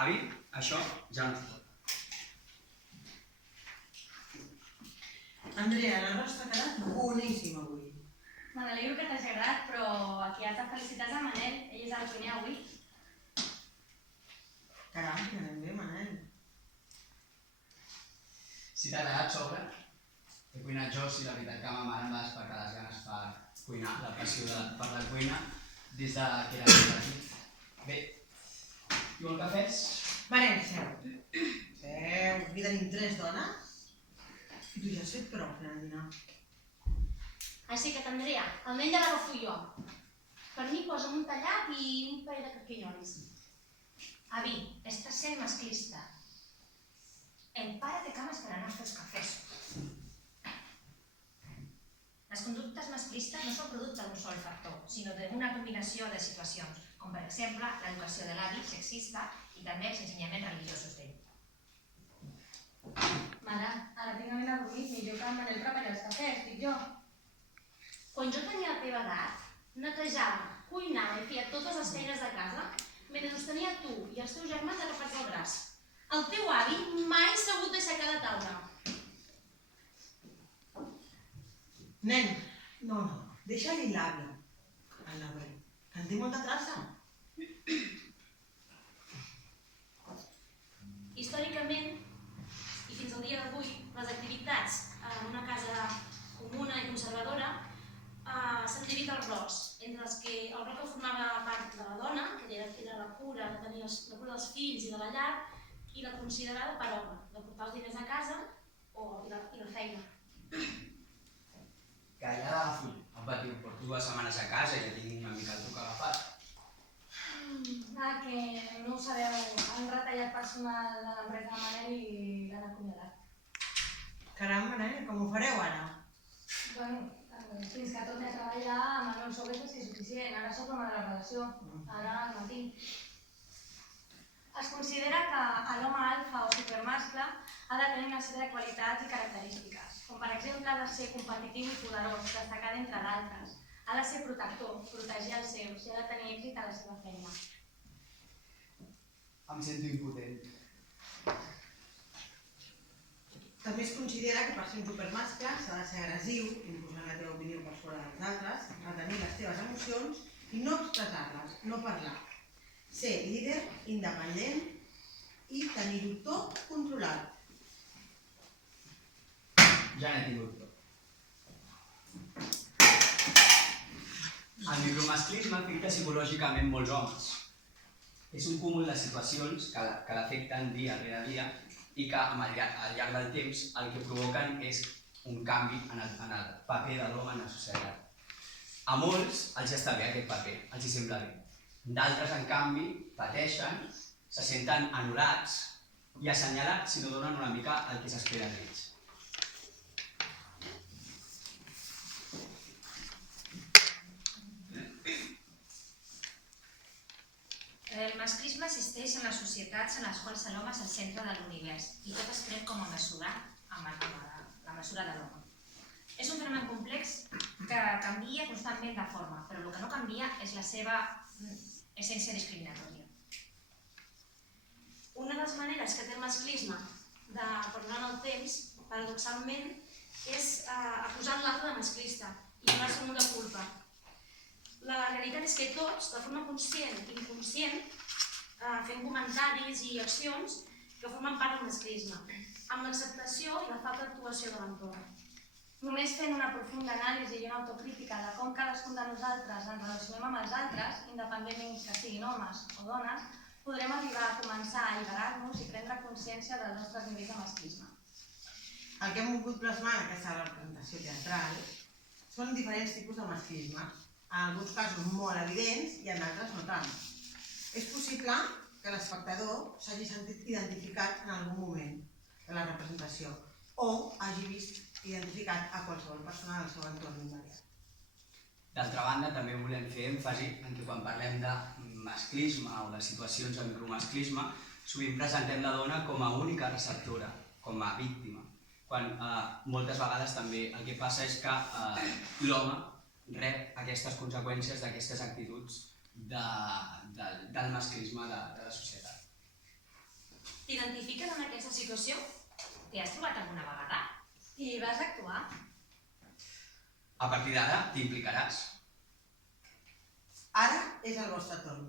Avi, això ja no es pot. Andrea, l'arròs t'ha quedat boníssim avui. Me n'alegro que t'hagi agradat, però aquí has de felicitar el Manel. Ell és el cuiner avui. Caram, que anem bé, Manel. Si t'ha agradat, sobre, he cuinat jo, si la veritat que ma mare em va despertar les ganes per cuinar, la passió per la cuina, des que era petit. Bé, i vol cafès? Manel, seu. Seu, aquí tenim 3 dones. I tu ja has fet prou per al dinar. Així que t'Andrea, el nen ja l'agafo jo. Per mi posa'm un tallat i un parell de carquinyolis. Avi, estàs sent masclista. El pare té cames per anar als teus cafès. Les conductes masclistes no són producte d'un sol factor, sinó d'una combinació de situacions, com per exemple l'educació de l'avi sexista i també els ensenyaments religiosos d'ell. Mare, ara tinc ganes de dormir, millor que el Manel prepari els cafès, dic jo. Quan jo tenia la teva edat, netejava, cuinava i feia totes les feines de casa, mentre us tenia tu i els teus germans agafats al braç. El teu avi mai s'ha hagut d'aixecar de taula. Nen, no, deixa-li l'àvia, el labrer, que en té molta traça. Històricament, i fins al dia d'avui, les activitats en una casa comuna i conservadora s'han dividit els rols, entre els que el rol que formava part de la dona, que era la cura, de tenir la cura dels fills i de la llar, i la considerada per home, de portar els diners a casa i la feina. Que ja l'agafo, em va dir, porto 2 setmanes a casa i ja tinc una mica el truc agafat. Que no ho sabeu, han retallat personal de l'empresa de Manel i l'han acomiadat. Caram, Manel, com ho fareu ara? Bueno, fins que torni a treballar amb el meu sou és suficient, ara soc l'home de la relació, ara el mantinc. Es considera que l'home alfa o supermascle ha de tenir una sèrie de qualitats i característiques, com per exemple ha de ser competitiu i poderós, destacat entre d'altres, ha de ser protector, protegir els seus i ha de tenir èxit a la seva feina. Em sento impotent. També es considera que per ser un supermascle s'ha de ser agressiu, imposant la teva opinió per sobre dels altres, retenir les teves emocions i no expressar-les, no parlar. Ser líder, independent i tenir-ho tot controlat. Ja n'he tingut tot. El micromasclisme afecta psicològicament molts homes. És un cúmul de situacions que l'afecten dia rere dia i que al llarg del temps el que provoquen és un canvi en el paper de l'home en la societat. A molts els està bé aquest paper, els hi sembla bé. D'altres, en canvi, pateixen, se senten anul·lats i assenyalats si no donen una mica el que s'espera d'ells. El masclisme existeix en les societats en les quals l'home és el centre de l'univers i tot es pren com a mesura amb la mesura de l'home. És un fenomen complex que canvia constantment de forma, però el que no canvia és la seva essència discriminatòria. Una de les maneres que té el masclisme de perdonar el temps, paradoxalment, és acusant l'altre de masclista i donar-se un de culpa. La realitat és que tots, de forma conscient i inconscient, fem comentaris i accions que formen part del masclisme, amb l'acceptació i la falta d'actuació de l'entorn. Només fent una profunda anàlisi i una autocrítica de com cadascun de nosaltres ens relacionem amb els altres, independentment que siguin homes o dones, podrem arribar a començar a alliberar-nos i prendre consciència dels nostres nivells de masclisme. El que hem volgut plasmar en aquesta representació teatral són diferents tipus de masclisme, en alguns casos molt evidents i en altres no tant. És possible que l'espectador s'hagi sentit identificat en algun moment de la representació o hagi vist identificat a qualsevol persona del seu entorn immediat. D'altra banda, també volem fer èmfasi en que quan parlem de masclisme o de situacions de micromasclisme, sovint presentem la dona com a única receptora, com a víctima, quan moltes vegades també el que passa és que l'home rep aquestes conseqüències d'aquestes actituds de del masclisme de la societat. T'identifiques en aquesta situació? T'hi has trobat alguna vegada? I vas actuar? A partir d'ara t'implicaràs. Ara és el vostre torn.